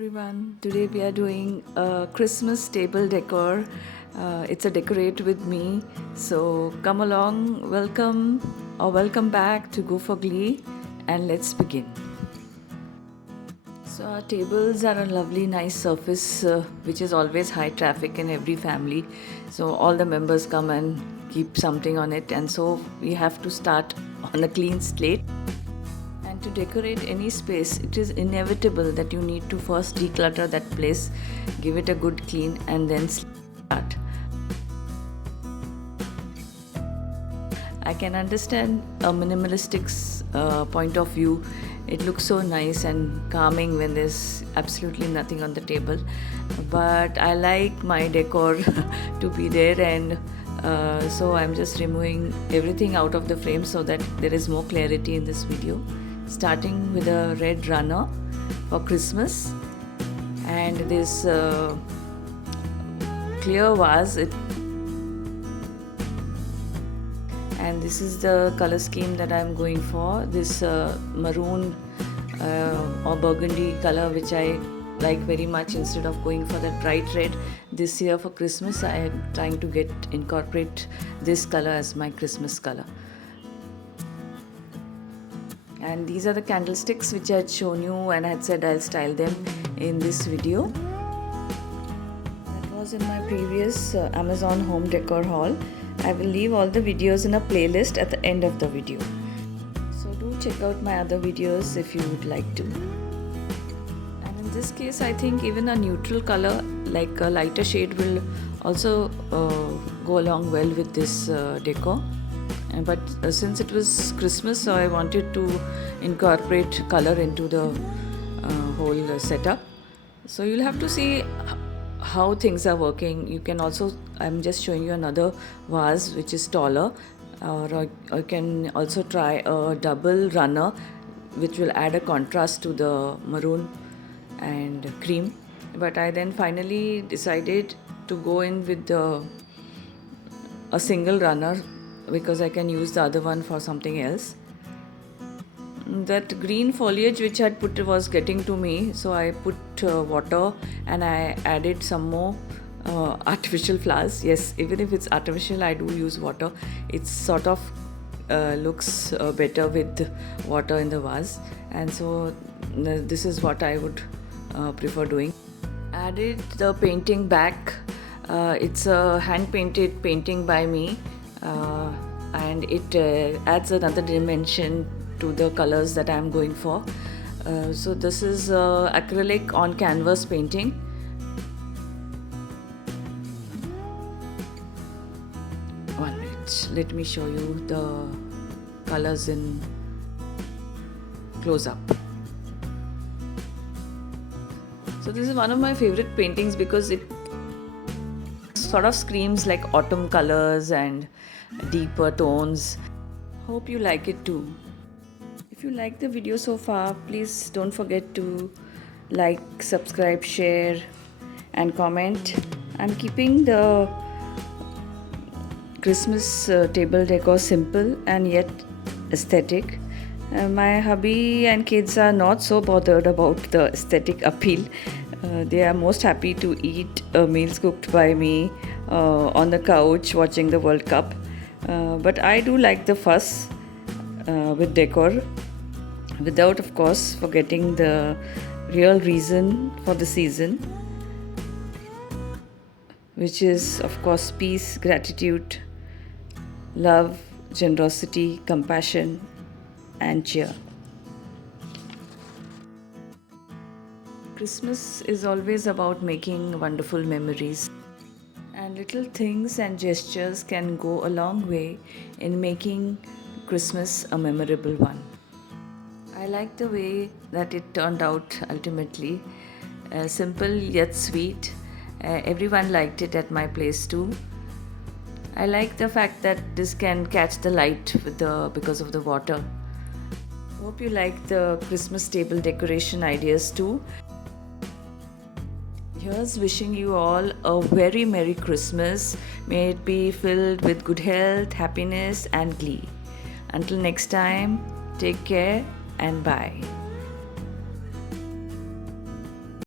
everyone. Today we are doing a Christmas table decor. It's a decorate with me. So come along, welcome back to Go for Glee, and let's begin. So our tables are a lovely nice surface which is always high traffic in every family. So all the members come and keep something on it, and so we have to start on a clean slate. To decorate any space, it is inevitable that you need to first declutter that place, give it a good clean, and then start. I can understand a minimalistic point of view. It looks so nice and calming when there's absolutely nothing on the table, but I like my decor to be there, and so I'm just removing everything out of the frame so that there is more clarity in this video. Starting with a red runner for Christmas, and this clear vase, and this is the color scheme that I'm going for, this maroon or burgundy color, which I like very much. Instead of going for that bright red this year for Christmas, I am trying to incorporate this color as my Christmas color. And these are the candlesticks which I had shown you, and I had said I'll style them in this video. That was in my previous Amazon home decor haul. I will leave all the videos in a playlist at the end of the video. So do check out my other videos if you would like to. And in this case, I think even a neutral color like a lighter shade will also go along well with this decor. But since it was Christmas, so I wanted to incorporate color into the whole setup. So you'll have to see how things are working. You can also, I'm just showing you another vase which is taller, or you can also try a double runner which will add a contrast to the maroon and cream. But I then finally decided to go in with a single runner, because I can use the other one for something else. That green foliage which I had put was getting to me, so I put water and I added some more artificial flowers. Yes, even if it's artificial, I do use water. It sort of looks better with water in the vase, and so this is what I would prefer doing. Added the painting back. It's a hand painted painting by me. And it adds another dimension to the colors that I am going for. So this is acrylic on canvas painting. One minute, let me show you the colors in close up. So this is one of my favorite paintings because it sort of screams like autumn colors and deeper tones. Hope you like it too. If you like the video so far, please don't forget to like, subscribe, share and comment. I'm keeping the Christmas table decor simple and yet aesthetic. My hubby and kids are not so bothered about the aesthetic appeal. They are most happy to eat meals cooked by me on the couch watching the World Cup. But I do like the fuss with decor, without of course forgetting the real reason for the season, which is of course peace, gratitude, love, generosity, compassion and cheer. Christmas is always about making wonderful memories, and little things and gestures can go a long way in making Christmas a memorable one. I like the way that it turned out ultimately. Simple yet sweet. Everyone liked it at my place too. I like the fact that this can catch the light because of the water. Hope you like the Christmas table decoration ideas too. Here's wishing you all a very Merry Christmas. May it be filled with good health, happiness and glee. Until next time, take care and bye.